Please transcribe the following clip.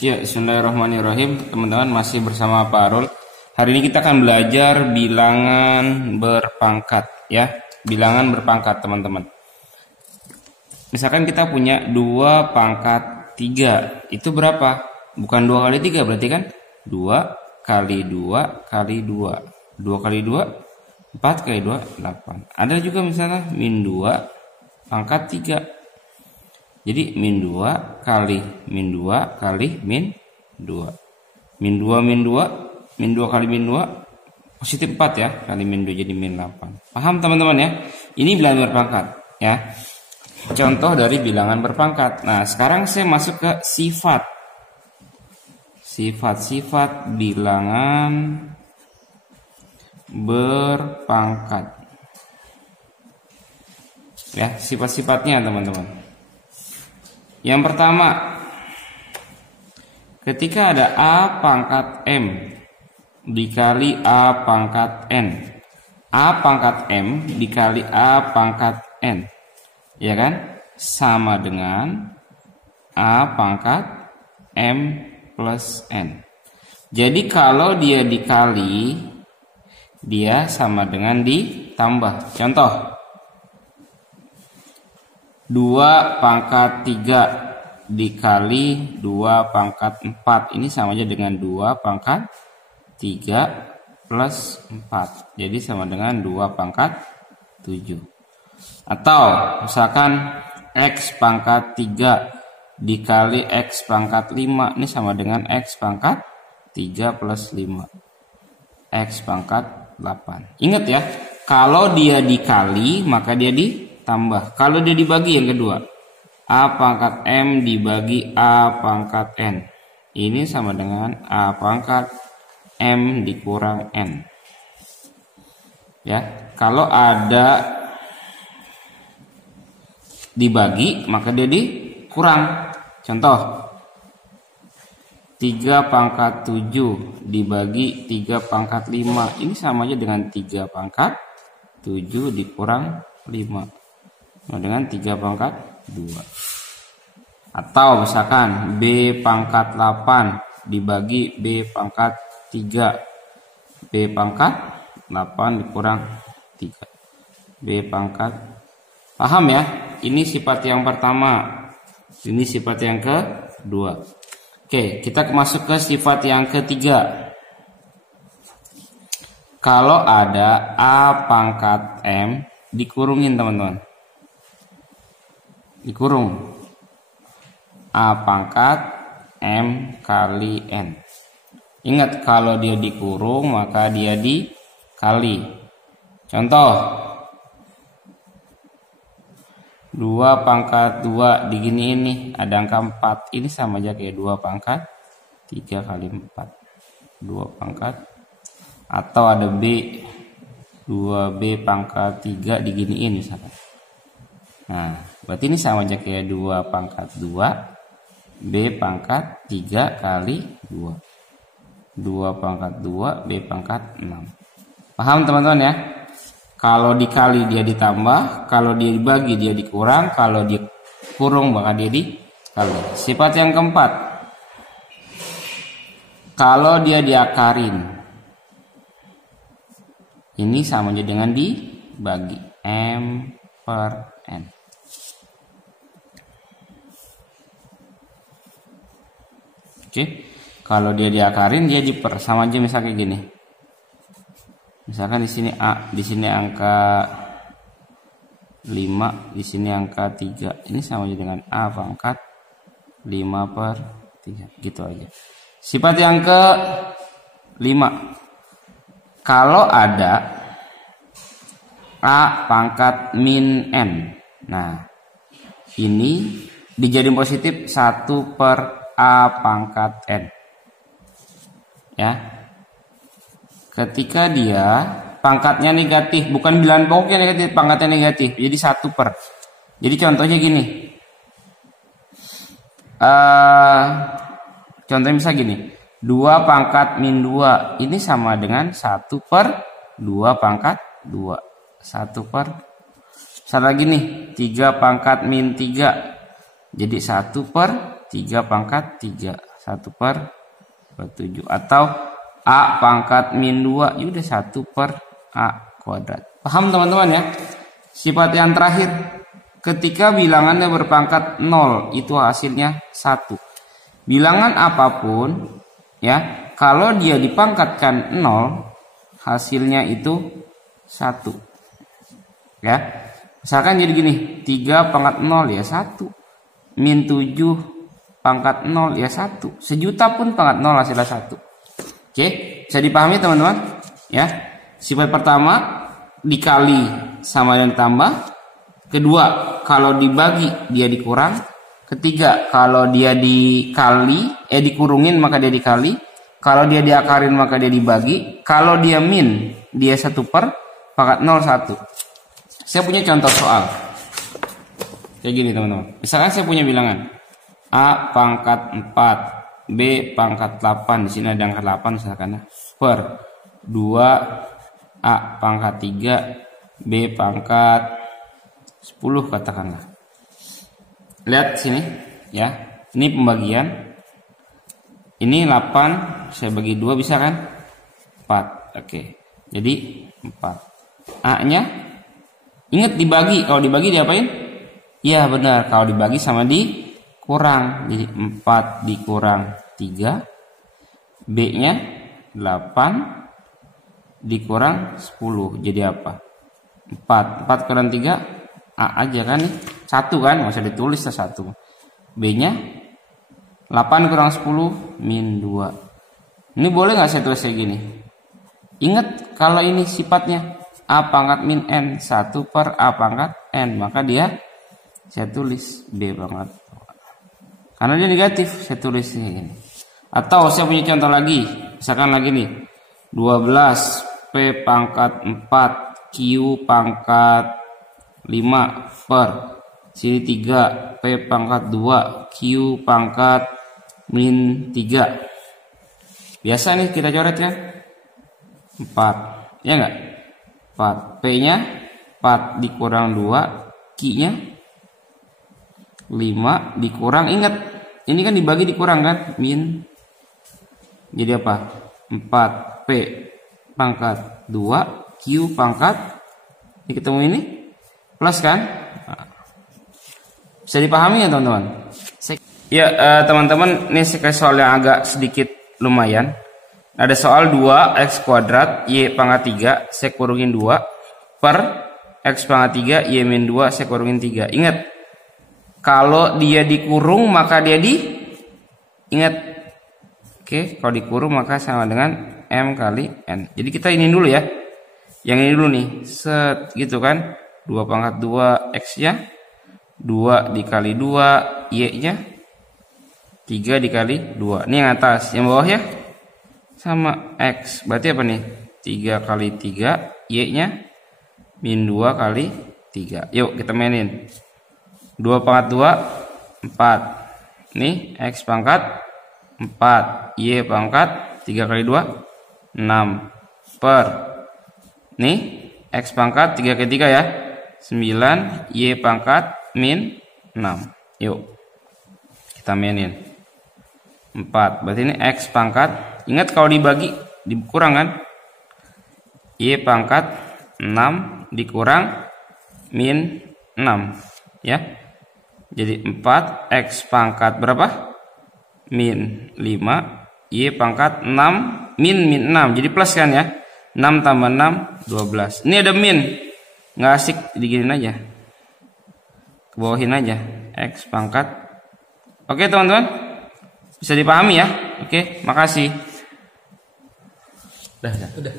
Ya, bismillahirrahmanirrahim. Teman-teman, masih bersama Pak Arul. Hari ini kita akan belajar bilangan berpangkat, ya. Bilangan berpangkat, teman-teman. Misalkan kita punya 2 pangkat 3. Itu berapa? Bukan 2 kali 3, berarti kan 2 kali 2 kali 2. 2 kali 2, 4 kali 2, 8. Ada juga misalnya min 2 pangkat 3. Jadi min 2 kali min 2 kali min 2. Min 2 min 2, min 2 kali min 2 positif 4 ya, kali min 2 jadi min 8. Paham teman-teman ya? Ini bilangan berpangkat ya. Contoh dari bilangan berpangkat. Nah, sekarang saya masuk ke sifat. Sifat-sifat bilangan berpangkat. Ya, sifat-sifatnya teman-teman. Yang pertama, ketika ada A pangkat M dikali A pangkat N, A pangkat M dikali A pangkat N, ya kan, sama dengan A pangkat M plus N. Jadi kalau dia dikali, dia sama dengan ditambah. Contoh, 2 pangkat 3 dikali 2 pangkat 4. Ini sama aja dengan 2 pangkat 3 plus 4. Jadi sama dengan 2 pangkat 7. Atau misalkan X pangkat 3 dikali X pangkat 5. Ini sama dengan X pangkat 3 plus 5. X pangkat 8. Ingat ya, kalau dia dikali maka dia ditambah. Kalau dia dibagi, yang kedua, A pangkat M dibagi A pangkat N, ini sama dengan A pangkat M dikurang N. Ya, kalau ada dibagi maka dia dikurang. Contoh, 3 pangkat 7 dibagi 3 pangkat 5, ini sama aja dengan 3 pangkat 7 dikurang 5, dengan 3 pangkat 2. Atau misalkan B pangkat 8 dibagi B pangkat 3, B pangkat 8 dikurang 3, B pangkat. Paham ya? Ini sifat yang pertama, ini sifat yang kedua. Oke, kita masuk ke sifat yang ketiga. Kalau ada A pangkat M dikurungin teman-teman, dikurung A pangkat M kali N. Ingat, kalau dia dikurung maka dia dikali. Contoh, 2 pangkat 2 digini, ini ada angka 4, ini sama aja kayak 2 pangkat 3 kali 4, 2 pangkat. Atau ada B, 2B pangkat 3 diginiin misalkan. Nah, berarti ini sama aja kayak 2 pangkat 2 B pangkat 3 kali 2, 2 pangkat 2 B pangkat 6. Paham teman-teman ya? Kalau dikali dia ditambah, kalau dia dibagi dia dikurang, kalau dikurung maka dia dikali. Sifat yang keempat, kalau dia diakarin, ini sama aja dengan dibagi, M per N. Oke, kalau dia diakarin dia diper, sama aja misalnya kayak gini. Misalkan di sini A, di sini angka 5, di sini angka 3. Ini sama aja dengan A pangkat 5 per 3, gitu aja. Sifat yang ke-5, kalau ada A pangkat min N. Nah, ini dijadiin positif 1 per A pangkat N. Ya. Ketika dia pangkatnya negatif, bukan bilangan pokoknya negatif, pangkatnya negatif, jadi 1 per. Jadi contohnya gini. Contohnya misal gini, 2 pangkat min 2, ini sama dengan 1 per 2 pangkat 2. 1 per. Misalnya lagi nih, 3 pangkat min 3, jadi 1 per 3 pangkat 3. 1/27. Atau A pangkat min 2, ya udah 1/A². Paham teman-teman ya? Sifat yang terakhir, ketika bilangannya berpangkat 0, itu hasilnya 1. Bilangan apapun ya, kalau dia dipangkatkan 0, hasilnya itu 1. Ya. Misalkan jadi gini, 3 pangkat 0 ya 1. Min 7 pangkat 0 ya 1. Sejuta pun pangkat 0 hasilnya 1. Oke, bisa dipahami teman-teman? Ya. Sifat pertama dikali sama yang ditambah. Kedua, kalau dibagi dia dikurang. Ketiga, kalau dia dikurungin maka dia dikali. Kalau dia diakarin maka dia dibagi. Kalau dia min, dia 1/01. Saya punya contoh soal kayak gini teman-teman. Misalkan saya punya bilangan A pangkat 4, B pangkat 8, di sini ada angka 8 misalkan, per 2 A pangkat 3, B pangkat 10 katakanlah. Lihat sini ya. Ini pembagian. Ini 8 saya bagi 2 bisa kan? 4. Oke. Jadi 4. A-nya ingat dibagi. Kalau dibagi diapain? Ya benar, kalau dibagi sama dikurang. Jadi 4 dikurang 3. B-nya 8 dikurang 10. Jadi apa? 4. 4 kurang 3 A aja kan nih. 1 kan, nggak usah ditulis 1. B-nya 8 kurang 10 min 2. Ini boleh nggak saya tulis kayak gini? Ingat kalau ini sifatnya A pangkat min N, 1/A pangkat N, maka dia saya tulis B pangkat 2. Karena dia negatif, saya tulis ini. Atau saya punya contoh lagi, misalkan lagi nih 12 P pangkat 4 Q pangkat 5 per sini 3 P pangkat 2 Q pangkat min 3. Biasa nih kita coret kan 4, ya enggak? 4, P nya 4 dikurang 2, Q nya 5 dikurang, ingat ini kan dibagi dikurang kan, min. Jadi apa? 4 P pangkat 2 Q pangkat, ini ketemu ini plus kan? Bisa dipahami ya teman-teman? Ya teman-teman, ini saya kasih soal yang agak sedikit lumayan. Ada soal 2x kuadrat y pangkat 3 saya kurungin 2 per x pangkat 3 y min 2 saya kurungin 3. Ingat, kalau dia dikurung maka dia ingat. Oke, kalau dikurung maka sama dengan M kali N. Jadi kita ini dulu ya. Yang ini dulu nih. Set gitu kan. 2 pangkat 2 X-nya 2 dikali 2 Y-nya 3 dikali 2. Ini yang atas. Yang bawah ya sama X. Berarti apa nih? 3 kali 3 Y-nya min 2 kali 3. Yuk kita mainin. 2 pangkat 2 4. Nih X pangkat 4, Y pangkat 3 kali 2 6 per nih X pangkat 3 kali 3 ya 9, Y pangkat min 6. Yuk kita mainin 4. Berarti ini X pangkat, ingat kalau dibagi dikurang kan, Y pangkat 6 dikurang min 6 ya. Jadi 4 X pangkat berapa? Min 5, Y pangkat 6 min 6. Jadi plus kan ya. 6 tambah 6 12. Ini ada min. Nggak asik, diginin aja. Kebawahin aja. X pangkat. Oke teman-teman. Bisa dipahami ya. Oke, makasih. Udah.